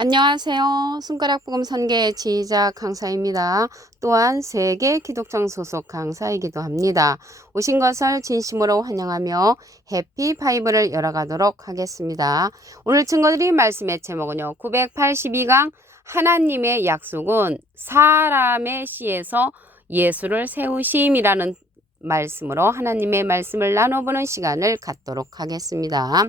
안녕하세요. 손가락복음 선계 지휘자 강사입니다. 또한 세계 기독장 소속 강사이기도 합니다. 오신 것을 진심으로 환영하며 해피 바이블을 열어가도록 하겠습니다. 오늘 증거드린 말씀의 제목은요. 982강 하나님의 약속은 사람의 씨에서 예수를 세우심이라는 말씀으로 하나님의 말씀을 나눠보는 시간을 갖도록 하겠습니다.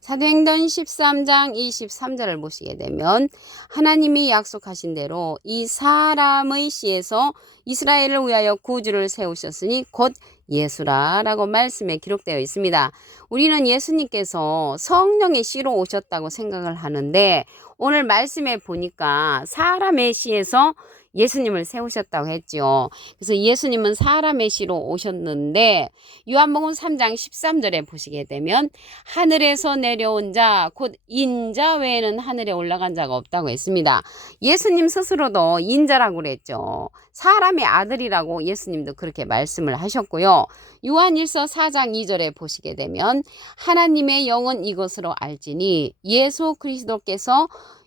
사도행전 13장 23절을 보시게 되면 하나님이 약속하신 대로 이 사람의 씨에서 이스라엘을 위하여 구주를 세우셨으니 곧 예수라 라고 말씀에 기록되어 있습니다. 우리는 예수님께서 성령의 씨로 오셨다고 생각을 하는데 오늘 말씀에 보니까 사람의 씨에서 예수님을 세우셨다고 했죠. 그래서 예수님은 사람의 씨로 오셨는데 요한복음 3장 13절에 보시게 되면 하늘에서 내려온 자 곧 인자 외에는 하늘에 올라간 자가 없다고 했습니다. 예수님 스스로도 인자라고 그랬죠. 사람의 아들이라고 예수님도 그렇게 말씀을 하셨고요. 요한일서 4장 2절에 보시게 되면 하나님의 영은 이것으로 알지니 예수 그리스도께서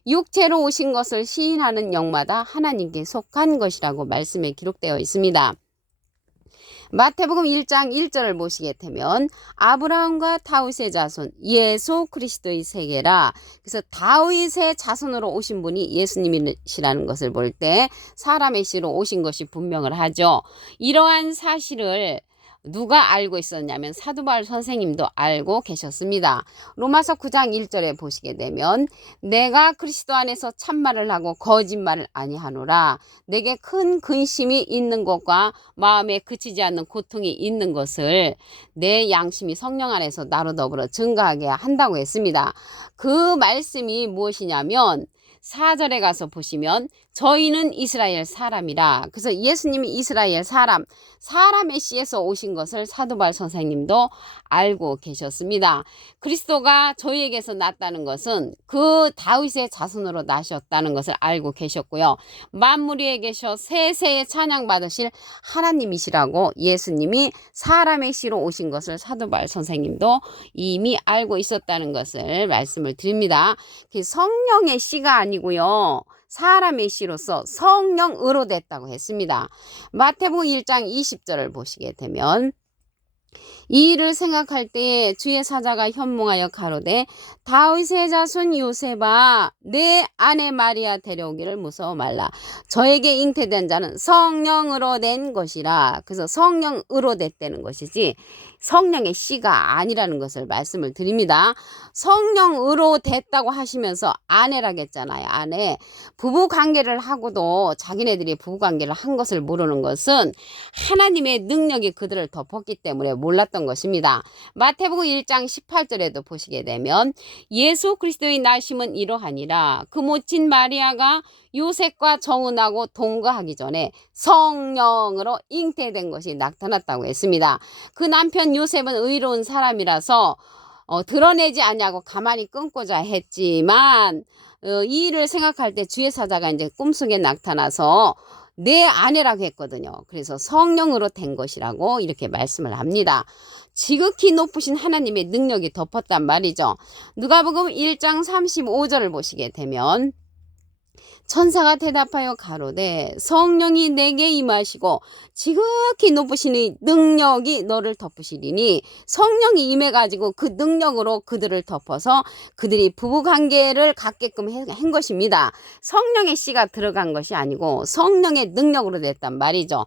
육체로 오신 것을 시인하는 영마다 하나님께 속한 것이라고 말씀에 기록되어 있습니다. 마태복음 1장 1절을 보시게 되면 아브라함과 다윗의 자손 예수 그리스도의 세계라. 그래서 다윗의 자손으로 오신 분이 예수님이시라는 것을 볼 때 사람의 씨로 오신 것이 분명을 하죠. 이러한 사실을 누가 알고 있었냐면 사도 바울 선생님도 알고 계셨습니다. 로마서 9장 1절에 보시게 되면 내가 그리스도 안에서 참말을 하고 거짓말을 아니하노라. 내게 큰 근심이 있는 것과 마음에 그치지 않는 고통이 있는 것을 내 양심이 성령 안에서 나로 더불어 증거하게 한다고 했습니다. 그 말씀이 무엇이냐면 4절에 가서 보시면 저희는 이스라엘 사람이라. 그래서 예수님이 이스라엘 사람의 씨에서 오신 것을 사도 바울 선생님도 알고 계셨습니다. 그리스도가 저희에게서 났다는 것은 그 다윗의 자손으로 나셨다는 것을 알고 계셨고요. 만물 위에 계셔 세세에 찬양받으실 하나님이시라고 예수님이 사람의 씨로 오신 것을 사도 바울 선생님도 이미 알고 있었다는 것을 말씀을 드립니다. 성령의 씨가 아니고요. 사람의 씨로서 성령으로 됐다고 했습니다. 마태복음 1장 20절을 보시게 되면 이 일을 생각할 때에 주의 사자가 현몽하여 가로되 다윗의 자손 요셉아 내 아내 마리아 데려오기를 무서워 말라. 저에게 잉태된 자는 성령으로 된 것이라. 그래서 성령으로 됐다는 것이지 성령의 씨가 아니라는 것을 말씀을 드립니다. 성령으로 됐다고 하시면서 아내라겠잖아요. 아내. 부부관계를 하고도 자기네들이 부부관계를 한 것을 모르는 것은 하나님의 능력이 그들을 덮었기 때문에 몰랐던 것입니다. 마태복음 1장 18절에도 보시게 되면 예수 그리스도의 나심은 이러하니라. 그 모친 마리아가 요셉과 정혼하고 동거하기 전에 성령으로 잉태된 것이 나타났다고 했습니다. 그 남편 요셉은 의로운 사람이라서 드러내지 않냐고 가만히 끊고자 했지만 이 일을 생각할 때 주의 사자가 이제 꿈속에 나타나서 내 아내라고 했거든요. 그래서 성령으로 된 것이라고 이렇게 말씀을 합니다. 지극히 높으신 하나님의 능력이 덮었단 말이죠. 누가복음 1장 35절을 보시게 되면 천사가 대답하여 가로되 성령이 내게 임하시고 지극히 높으신 능력이 너를 덮으시리니 성령이 임해가지고 그 능력으로 그들을 덮어서 그들이 부부관계를 갖게끔 한 것입니다. 성령의 씨가 들어간 것이 아니고 성령의 능력으로 됐단 말이죠.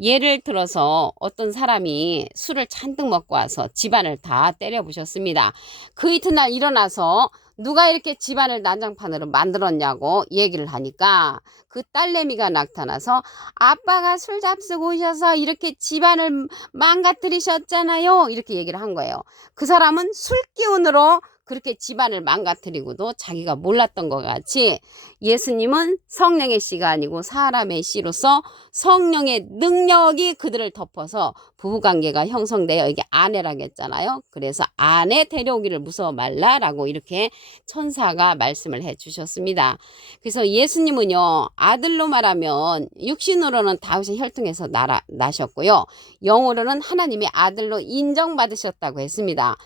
예를 들어서 어떤 사람이 술을 잔뜩 먹고 와서 집안을 다 때려부셨습니다. 그 이튿날 일어나서 누가 이렇게 집안을 난장판으로 만들었냐고 얘기를 하니까 그 딸내미가 나타나서 아빠가 술 잡수고 오셔서 이렇게 집안을 망가뜨리셨잖아요. 이렇게 얘기를 한 거예요. 그 사람은 술 기운으로 그렇게 집안을 망가뜨리고도 자기가 몰랐던 것 같이 예수님은 성령의 씨가 아니고 사람의 씨로서 성령의 능력이 그들을 덮어서 부부관계가 형성되어 이게 아내라고 했잖아요. 그래서 아내 데려오기를 무서워 말라라고 이렇게 천사가 말씀을 해 주셨습니다. 그래서 예수님은요. 아들로 말하면 육신으로는 다윗의 혈통에서 나셨고요. 영으로는 하나님의 아들로 인정받으셨다고 했습니다.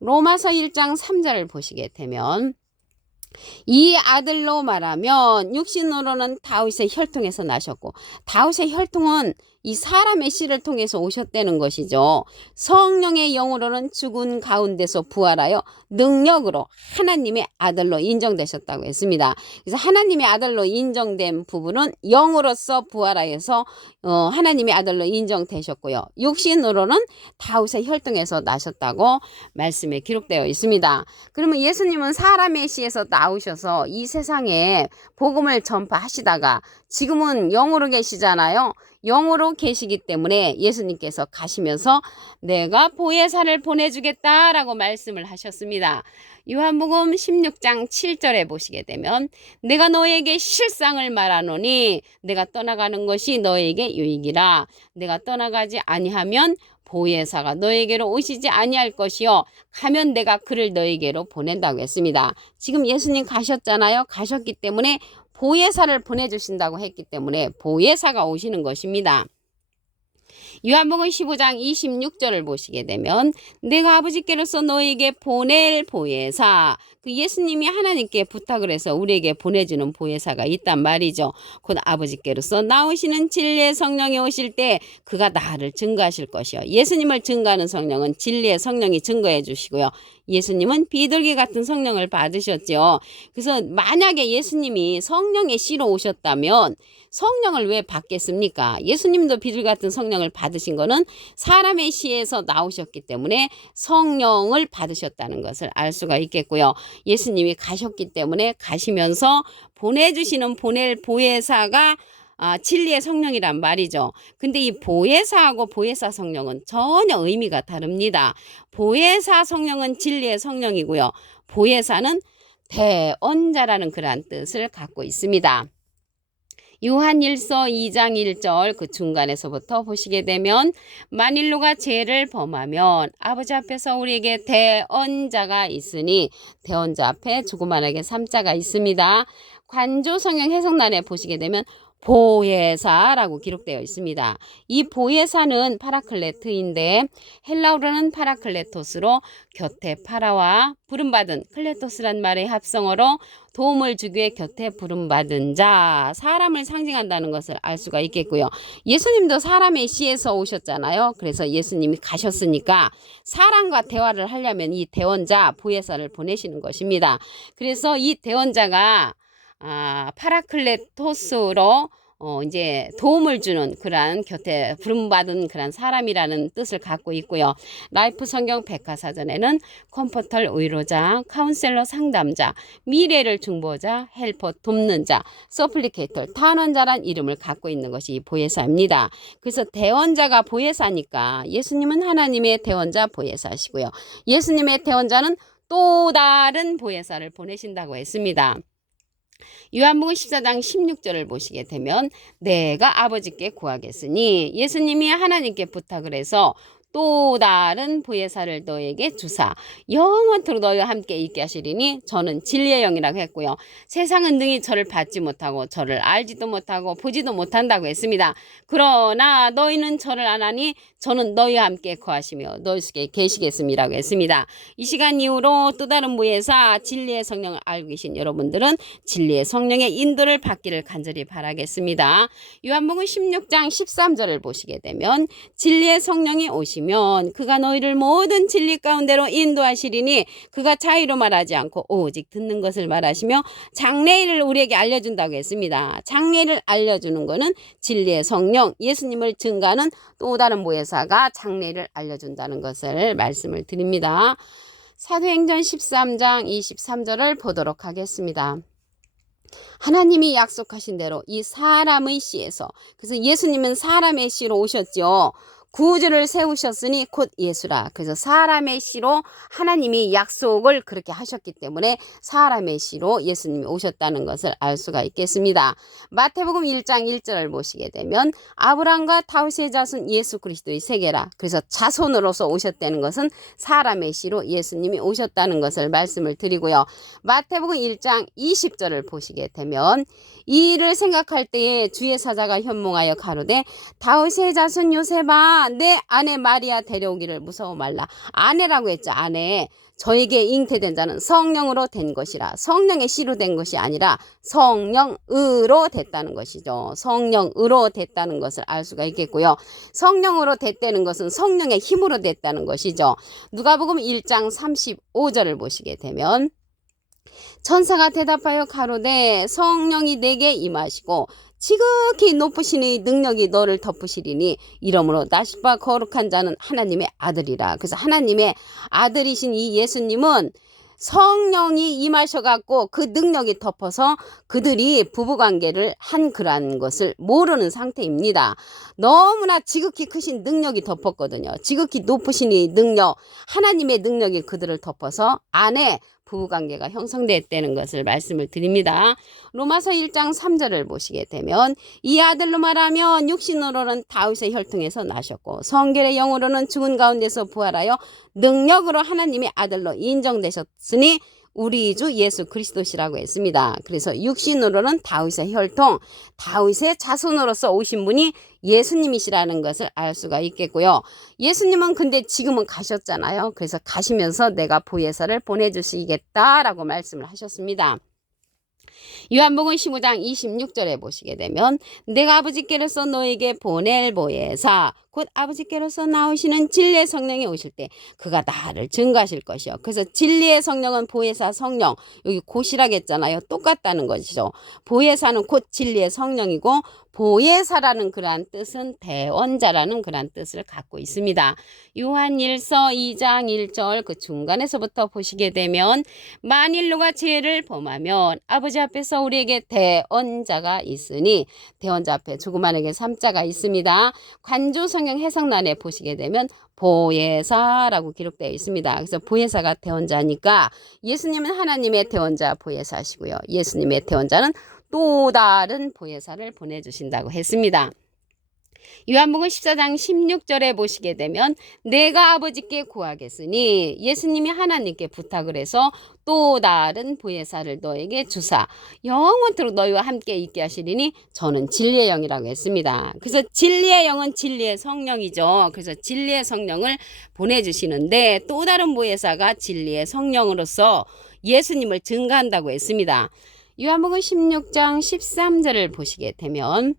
로마서 1장 3절을 보시게 되면 이 아들로 말하면 육신으로는 다윗의 혈통에서 나셨고 다윗의 혈통은 이 사람의 씨를 통해서 오셨다는 것이죠. 성령의 영으로는 죽은 가운데서 부활하여 능력으로 하나님의 아들로 인정되셨다고 했습니다. 그래서 하나님의 아들로 인정된 부분은 영으로서 부활하여서 하나님의 아들로 인정되셨고요. 육신으로는 다윗의 혈통에서 나셨다고 말씀에 기록되어 있습니다. 그러면 예수님은 사람의 씨에서 나오셔서 이 세상에 복음을 전파하시다가 지금은 영으로 계시잖아요. 영으로 계시기 때문에 예수님께서 가시면서 내가 보혜사를 보내주겠다라고 말씀을 하셨습니다. 요한복음 16장 7절에 보시게 되면 내가 너에게 실상을 말하노니 내가 떠나가는 것이 너에게 유익이라. 내가 떠나가지 아니하면 보혜사가 너에게로 오시지 아니할 것이요 가면 내가 그를 너에게로 보낸다고 했습니다. 지금 예수님 가셨잖아요. 가셨기 때문에 보혜사를 보내주신다고 했기 때문에 보혜사가 오시는 것입니다. 요한복음 15장 26절을 보시게 되면 내가 아버지께로서 너에게 보낼 보혜사, 그 예수님이 하나님께 부탁을 해서 우리에게 보내주는 보혜사가 있단 말이죠. 곧 아버지께로서 나오시는 진리의 성령이 오실 때 그가 나를 증거하실 것이요. 예수님을 증거하는 성령은 진리의 성령이 증거해 주시고요. 예수님은 비둘기 같은 성령을 받으셨죠. 그래서 만약에 예수님이 성령의 씨로 오셨다면 성령을 왜 받겠습니까? 예수님도 비둘기 같은 성령을 받으신 거는 사람의 씨에서 나오셨기 때문에 성령을 받으셨다는 것을 알 수가 있겠고요. 예수님이 가셨기 때문에 가시면서 보내주시는 보낼 보혜사가 진리의 성령이란 말이죠. 근데 이 보혜사하고 보혜사 성령은 전혀 의미가 다릅니다. 보혜사 성령은 진리의 성령이고요. 보혜사는 대언자라는 그러한 뜻을 갖고 있습니다. 요한일서 2장 1절 그 중간에서부터 보시게 되면 만일 누가 죄를 범하면 아버지 앞에서 우리에게 대언자가 있으니 대언자 앞에 조그만하게 3자가 있습니다. 관조 성경 해석란에 보시게 되면 보혜사라고 기록되어 있습니다. 이 보혜사는 파라클레트인데 헬라어로는 파라클레토스로 곁에 파라와 부름받은 클레토스란 말의 합성어로 도움을 주기 위해 곁에 부름받은 자, 사람을 상징한다는 것을 알 수가 있겠고요. 예수님도 사람의 씨에서 오셨잖아요. 그래서 예수님이 가셨으니까 사람과 대화를 하려면 이 대원자 보혜사를 보내시는 것입니다. 그래서 이 대원자가 파라클레토스로 이제 도움을 주는 그러한 곁에 부름받은 그런 사람이라는 뜻을 갖고 있고요. 라이프 성경 백과사전에는 컴포터 위로자, 카운셀러 상담자, 미래를 중보자, 헬퍼 돕는 자, 서플리케이터 탄원자란 이름을 갖고 있는 것이 이 보혜사입니다. 그래서 대원자가 보혜사니까 예수님은 하나님의 대원자 보혜사시고요. 예수님의 대원자는 또 다른 보혜사를 보내신다고 했습니다. 요한복음 14장 16절을 보시게 되면 내가 아버지께 구하겠으니 예수님이 하나님께 부탁을 해서 또 다른 보혜사를 너에게 주사 영원토록 너희와 함께 있게 하시리니 저는 진리의 영이라고 했고요. 세상은 능히 저를 받지 못하고 저를 알지도 못하고 보지도 못한다고 했습니다. 그러나 너희는 저를 아나니 저는 너희와 함께 거하시며 너희 속에 계시겠음이라고 했습니다. 이 시간 이후로 또 다른 보혜사 진리의 성령을 알고 계신 여러분들은 진리의 성령의 인도를 받기를 간절히 바라겠습니다. 요한복음 16장 13절을 보시게 되면 진리의 성령이 오시면 그가 너희를 모든 진리 가운데로 인도하시리니 그가 자의로 말하지 않고 오직 듣는 것을 말하시며 장래일을 우리에게 알려준다고 했습니다. 장래일을 알려주는 것은 진리의 성령 예수님을 증거하는 또 다른 보혜사가 장래일을 알려준다는 것을 말씀을 드립니다. 사도행전 13장 23절을 보도록 하겠습니다. 하나님이 약속하신 대로 이 사람의 씨에서, 그래서 예수님은 사람의 씨로 오셨죠. 구주를 세우셨으니 곧 예수라. 그래서 사람의 씨로 하나님이 약속을 그렇게 하셨기 때문에 사람의 씨로 예수님이 오셨다는 것을 알 수가 있겠습니다. 마태복음 1장 1절을 보시게 되면 아브라함과 다윗의 자손 예수 그리스도의 세계라. 그래서 자손으로서 오셨다는 것은 사람의 씨로 예수님이 오셨다는 것을 말씀을 드리고요. 마태복음 1장 20절을 보시게 되면 이 일을 생각할 때에 주의 사자가 현몽하여 가로되 다윗의 자손 요셉아 내 아내 마리아 데려오기를 무서워 말라. 아내라고 했죠. 아내. 저에게 잉태된 자는 성령으로 된 것이라. 성령의 씨로 된 것이 아니라 성령으로 됐다는 것이죠. 성령으로 됐다는 것을 알 수가 있겠고요. 성령으로 됐다는 것은 성령의 힘으로 됐다는 것이죠. 누가복음 1장 35절을 보시게 되면 천사가 대답하여 가로되 성령이 내게 임하시고 지극히 높으시니 능력이 너를 덮으시리니 이러므로 낮바 거룩한 자는 하나님의 아들이라. 그래서 하나님의 아들이신 이 예수님은 성령이 임하셔갖고 그 능력이 덮어서 그들이 부부관계를 한 그러한 것을 모르는 상태입니다. 너무나 지극히 크신 능력이 덮었거든요. 지극히 높으신 이 능력, 하나님의 능력이 그들을 덮어서 안에 부부관계가 형성됐다는 것을 말씀을 드립니다. 로마서 1장 3절을 보시게 되면 이 아들로 말하면 육신으로는 다윗의 혈통에서 나셨고 성결의 영으로는 죽은 가운데서 부활하여 능력으로 하나님의 아들로 인정되셨으니 우리 주 예수 그리스도시라고 했습니다. 그래서 육신으로는 다윗의 혈통, 다윗의 자손으로서 오신 분이 예수님이시라는 것을 알 수가 있겠고요. 예수님은 근데 지금은 가셨잖아요. 그래서 가시면서 내가 보혜사를 보내주시겠다라고 말씀을 하셨습니다. 요한복음 15장 26절에 보시게 되면 내가 아버지께로서 너에게 보낼 보혜사 곧 아버지께로서 나오시는 진리의 성령이 오실 때 그가 나를 증거하실 것이요. 그래서 진리의 성령은 보혜사 성령, 여기 곧이라겠잖아요. 똑같다는 것이죠. 보혜사는 곧 진리의 성령이고 보혜사라는 그러한 뜻은 대언자라는 그러한 뜻을 갖고 있습니다. 요한일서 2장 1절 그 중간에서부터 보시게 되면 만일 누가 죄를 범하면 아버지 앞에서 우리에게 대언자가 있으니 대언자 앞에 조그만하게 3자가 있습니다. 관조 성경 해석란에 보시게 되면 보혜사라고 기록되어 있습니다. 그래서 보혜사가 대언자니까 예수님은 하나님의 대언자 보혜사시고요. 예수님의 대언자는 또 다른 보혜사를 보내주신다고 했습니다. 요한복음 14장 16절에 보시게 되면 내가 아버지께 구하겠으니 예수님이 하나님께 부탁을 해서 또 다른 보혜사를 너에게 주사 영원토록 너희와 함께 있게 하시리니 저는 진리의 영이라고 했습니다. 그래서 진리의 영은 진리의 성령이죠. 그래서 진리의 성령을 보내주시는데 또 다른 보혜사가 진리의 성령으로서 예수님을 증거한다고 했습니다. 요한복음 16장 13절을 보시게 되면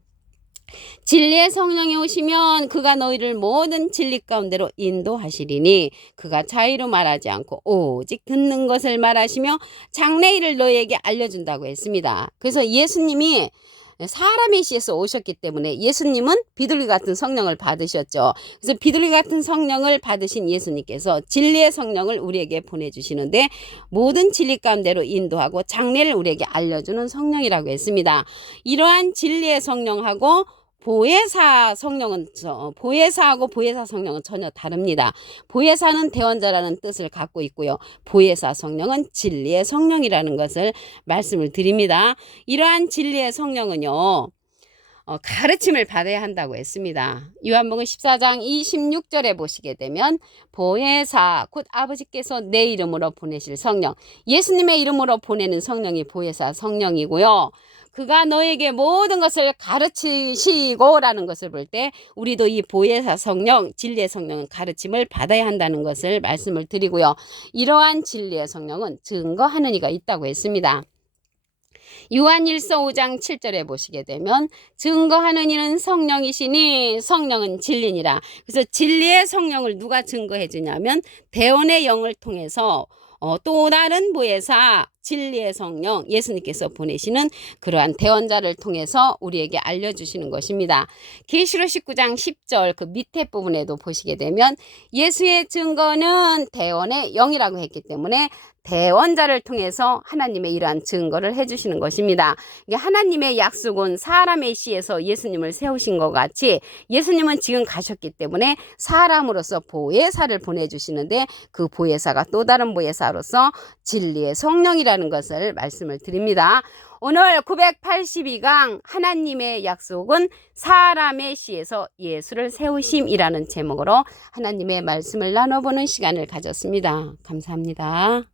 진리의 성령이 오시면 그가 너희를 모든 진리 가운데로 인도하시리니 그가 자의로 말하지 않고 오직 듣는 것을 말하시며 장래일을 너희에게 알려준다고 했습니다. 그래서 예수님이 사람의 시에서 오셨기 때문에 예수님은 비둘기 같은 성령을 받으셨죠. 그래서 비둘기 같은 성령을 받으신 예수님께서 진리의 성령을 우리에게 보내주시는데 모든 진리 가운데로 인도하고 장래를 우리에게 알려주는 성령이라고 했습니다. 이러한 진리의 성령하고 보혜사 성령은 보혜사하고 보혜사 성령은 전혀 다릅니다. 보혜사는 대언자라는 뜻을 갖고 있고요. 보혜사 성령은 진리의 성령이라는 것을 말씀을 드립니다. 이러한 진리의 성령은요. 가르침을 받아야 한다고 했습니다. 요한복음 14장 26절에 보시게 되면 보혜사 곧 아버지께서 내 이름으로 보내실 성령, 예수님의 이름으로 보내는 성령이 보혜사 성령이고요. 그가 너에게 모든 것을 가르치시고 라는 것을 볼 때 우리도 이 보혜사 성령, 진리의 성령은 가르침을 받아야 한다는 것을 말씀을 드리고요. 이러한 진리의 성령은 증거하는 이가 있다고 했습니다. 요한일서 5장 7절에 보시게 되면 증거하는 이는 성령이시니 성령은 진리니라. 그래서 진리의 성령을 누가 증거해 주냐면 대언의 영을 통해서 또 다른 보혜사 진리의 성령 예수님께서 보내시는 그러한 대언자를 통해서 우리에게 알려주시는 것입니다. 계시록 19장 10절 그 밑에 부분에도 보시게 되면 예수의 증거는 대언의 영이라고 했기 때문에 대언자를 통해서 하나님의 이러한 증거를 해주시는 것입니다. 하나님의 약속은 사람의 시에서 예수님을 세우신 것 같이 예수님은 지금 가셨기 때문에 사람으로서 보혜사를 보내주시는데 그 보혜사가 또 다른 보혜사로서 진리의 성령이라는 것을 말씀을 드립니다. 오늘 982강 하나님의 약속은 사람의 시에서 예수를 세우심이라는 제목으로 하나님의 말씀을 나눠보는 시간을 가졌습니다. 감사합니다.